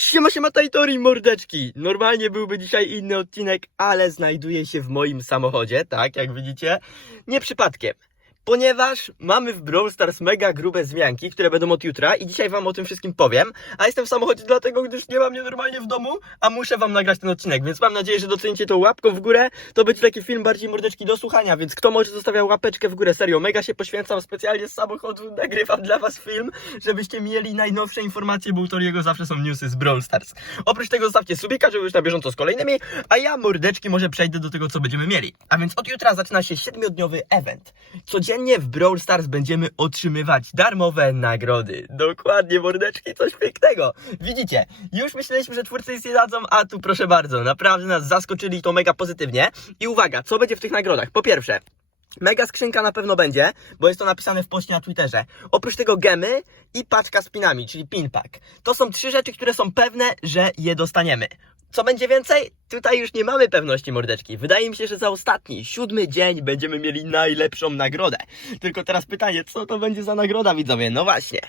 Siema, siema, Tajtori, mordeczki! Normalnie byłby dzisiaj inny odcinek, ale znajduje się w moim samochodzie, tak jak widzicie. Nie przypadkiem. Ponieważ mamy w Brawl Stars mega grube zmianki, które będą od jutra i dzisiaj wam o tym wszystkim powiem. A jestem w samochodzie dlatego, gdyż nie mam mnie normalnie w domu, a muszę wam nagrać ten odcinek, więc mam nadzieję, że docenicie to łapką w górę. To będzie taki film bardziej mordeczki do słuchania, więc kto może zostawiał łapeczkę w górę, serio, mega się poświęcam specjalnie z samochodu, nagrywam dla was film, żebyście mieli najnowsze informacje, bo u Toriego zawsze są newsy z Brawl Stars. Oprócz tego zostawcie subika, żeby być na bieżąco z kolejnymi, a ja mordeczki może przejdę do tego, co będziemy mieli. A więc od jutra zaczyna się siedmiodniowy event. Codziennie w Brawl Stars będziemy otrzymywać darmowe nagrody. Dokładnie, mordeczki, coś pięknego. Widzicie, już myśleliśmy, że twórcy nic nie dadzą, a tu proszę bardzo, naprawdę nas zaskoczyli i to mega pozytywnie. I uwaga, co będzie w tych nagrodach? Po pierwsze, Mega skrzynka na pewno będzie, bo jest to napisane w poście na Twitterze. Oprócz tego gemy i paczka z pinami, czyli pin pack. To są trzy rzeczy, które są pewne, że je dostaniemy. Co będzie więcej? Tutaj już nie mamy pewności mordeczki. Wydaje mi się, że za ostatni, siódmy dzień będziemy mieli najlepszą nagrodę. Tylko teraz pytanie, co to będzie za nagroda, widzowie? No właśnie.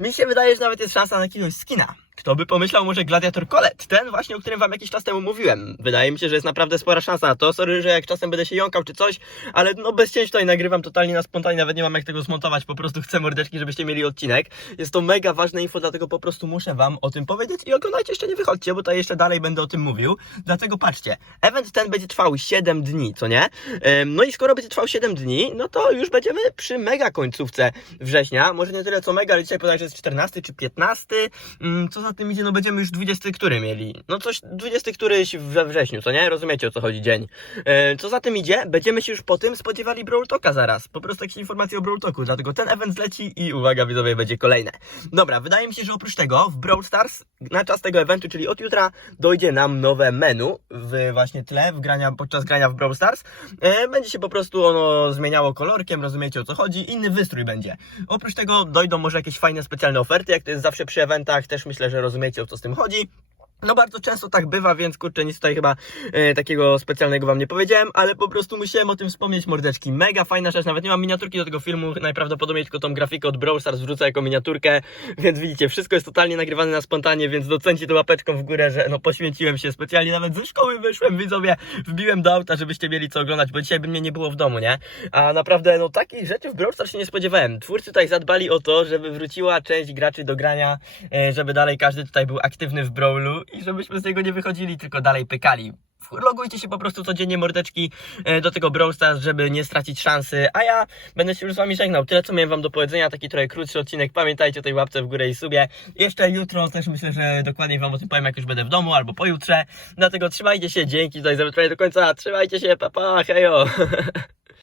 Mi się wydaje, że nawet jest szansa na jakiegoś skina. Kto by pomyślał, może Gladiator Colette, ten właśnie, o którym wam jakiś czas temu mówiłem. Wydaje mi się, że jest naprawdę spora szansa na to. Sorry, że jak czasem będę się jąkał czy coś, ale no bez cięć tutaj nagrywam totalnie na spontanie, nawet nie mam jak tego zmontować, po prostu chcę mordeczki, żebyście mieli odcinek. Jest to mega ważne info, dlatego po prostu muszę wam o tym powiedzieć i oglądajcie, jeszcze nie wychodźcie, bo tutaj jeszcze dalej będę o tym mówił. Dlatego patrzcie, event ten będzie trwał 7 dni, co nie? No i skoro będzie trwał 7 dni, no to już będziemy przy mega końcówce września. Może nie tyle co mega, ale dzisiaj podaję, że jest 14 czy 15. Ym, Co za tym idzie, no będziemy już 20 który mieli. No coś 20 któryś we wrześniu, co nie? Rozumiecie o co chodzi dzień. Ym, Co za tym idzie, będziemy się już po tym spodziewali Brawl Talka zaraz. Po prostu jakieś informacje o Brawl Talku, dlatego ten event zleci i uwaga widzowie, będzie kolejne. Dobra, wydaje mi się, że oprócz tego w Brawl Stars na czas tego eventu, czyli od jutra dojdzie nam nowe menu w właśnie tle, w grania, podczas grania w Brawl Stars. E, będzie się po prostu ono zmieniało kolorkiem, rozumiecie o co chodzi, inny wystrój będzie. Oprócz tego dojdą może jakieś fajne specjalne oferty, jak to jest zawsze przy eventach, też myślę, że rozumiecie o co z tym chodzi. No bardzo często tak bywa, więc kurczę, nic tutaj chyba e, takiego specjalnego wam nie powiedziałem, ale po prostu musiałem o tym wspomnieć, mordeczki. Mega fajna rzecz, nawet nie mam miniaturki do tego filmu, najprawdopodobniej tylko tą grafikę od Brawl Stars wrzucę jako miniaturkę, więc widzicie, wszystko jest totalnie nagrywane na spontanie, więc docencie to łapeczką w górę, że no poświęciłem się specjalnie, nawet ze szkoły wyszłem, widzowie, wbiłem do auta, żebyście mieli co oglądać, bo dzisiaj by mnie nie było w domu, nie? A naprawdę, no takich rzeczy w Brawl Stars się nie spodziewałem. Twórcy tutaj zadbali o to, żeby wróciła część graczy do grania, e, żeby dalej każdy tutaj był aktywny w Brawlu i żebyśmy z niego nie wychodzili, tylko dalej pykali. Logujcie się po prostu codziennie mordeczki e, do tego Brawl żeby nie stracić szansy, a ja będę się już z wami żegnał. Tyle co miałem wam do powiedzenia, taki trochę krótszy odcinek. Pamiętajcie o tej łapce w górę i subie. Jeszcze jutro też myślę, że dokładniej wam o tym powiem, jak już będę w domu albo pojutrze. Dlatego trzymajcie się, dzięki tutaj za do końca. Trzymajcie się, papa, pa, hejo!